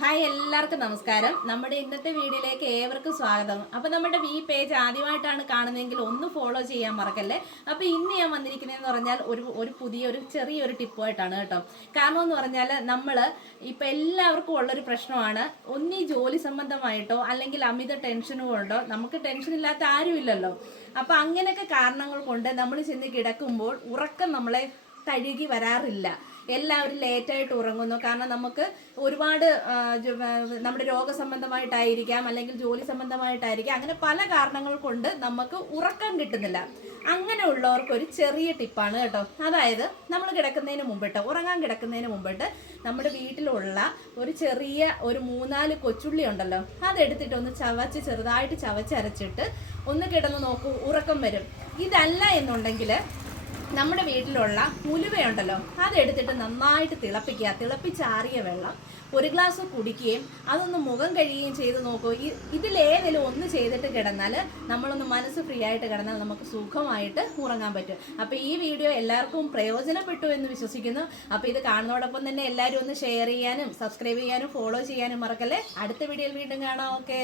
Hi എല്ലാവർക്കും നമസ്കാരം. നമ്മുടെ ഇന്നത്തെ വീഡിയോയിലേക്ക് ഏവർക്കും സ്വാഗതം. അപ്പൊ നമ്മുടെ ഈ പേജ് ആദ്യമായിട്ടാണ് കാണുന്നതെങ്കിൽ ഒന്ന് ഫോളോ ചെയ്യാൻ മറക്കല്ലേ? അപ്പൊ ഇന്ന് ഞാൻ വന്നിരിക്കുന്നതെന്ന് പറഞ്ഞാൽ ഒരു ഒരു പുതിയൊരു ചെറിയൊരു ടിപ്പുമായിട്ടാണ് കേട്ടോ. കാരണം എന്ന് പറഞ്ഞാൽ നമ്മൾ ഇപ്പൊ എല്ലാവർക്കും ഉള്ളൊരു പ്രശ്നമാണ്. ഒന്നീ ജോലി സംബന്ധമായിട്ടോ അല്ലെങ്കിൽ അമിത ടെൻഷനും കൊണ്ടോ നമുക്ക് ടെൻഷൻ ഇല്ലാത്ത ആരുമില്ലല്ലോ അപ്പൊ അങ്ങനെയൊക്കെ കാരണങ്ങൾ കൊണ്ട് നമ്മൾ ചെന്ന് കിടക്കുമ്പോൾ ഉറക്കം നമ്മളെ തഴുകി വരാറില്ല. എല്ലാവരും ലേറ്റായിട്ട് ഉറങ്ങുന്നു. കാരണം നമുക്ക് ഒരുപാട് നമ്മുടെ രോഗസംബന്ധമായിട്ടായിരിക്കാം അല്ലെങ്കിൽ ജോലി സംബന്ധമായിട്ടായിരിക്കാം അങ്ങനെ പല കാരണങ്ങൾ കൊണ്ട് നമുക്ക് ഉറക്കം കിട്ടുന്നില്ല. അങ്ങനെ ഉള്ളവർക്ക് ഒരു ചെറിയ ടിപ്പാണ് കേട്ടോ. അതായത് നമ്മൾ കിടക്കുന്നതിന് മുമ്പിട്ട് ഉറങ്ങാൻ കിടക്കുന്നതിന് മുമ്പിട്ട് നമ്മുടെ വീട്ടിലുള്ള ഒരു ചെറിയ ഒരു മൂന്നാൽ കൊച്ചുള്ളി ഉണ്ടല്ലോ അതെടുത്തിട്ട് ഒന്ന് ചവച്ച് ചെറുതായിട്ട് ചവച്ചരച്ചിട്ട് ഒന്ന് കിടന്ന് നോക്കൂ ഉറക്കം വരും. ഇതല്ല എന്നുണ്ടെങ്കിൽ നമ്മുടെ വീട്ടിലുള്ള ഉലുവയുണ്ടല്ലോ അതെടുത്തിട്ട് നന്നായിട്ട് തിളപ്പിക്കുക. തിളപ്പിച്ചാറിയ വെള്ളം ഒരു ഗ്ലാസ് കുടിക്കുകയും അതൊന്ന് മുഖം കഴിയുകയും ചെയ്ത് നോക്കൂ. ഇതിലേതെങ്കിലും ഒന്ന് ചെയ്തിട്ട് കിടന്നാൽ നമ്മളൊന്ന് മനസ്സ് ഫ്രീ ആയിട്ട് കിടന്നാൽ നമുക്ക് സുഖമായിട്ട് ഉറങ്ങാൻ പറ്റും. അപ്പോൾ ഈ വീഡിയോ എല്ലാവർക്കും പ്രയോജനപ്പെട്ടു എന്ന് വിശ്വസിക്കുന്നു. അപ്പോൾ ഇത് കാണുന്നതോടൊപ്പം തന്നെ എല്ലാവരും ഒന്ന് ഷെയർ ചെയ്യാനും സബ്സ്ക്രൈബ് ചെയ്യാനും ഫോളോ ചെയ്യാനും മറക്കല്ലേ? അടുത്ത വീഡിയോയിൽ വീണ്ടും കാണാം. ഓക്കെ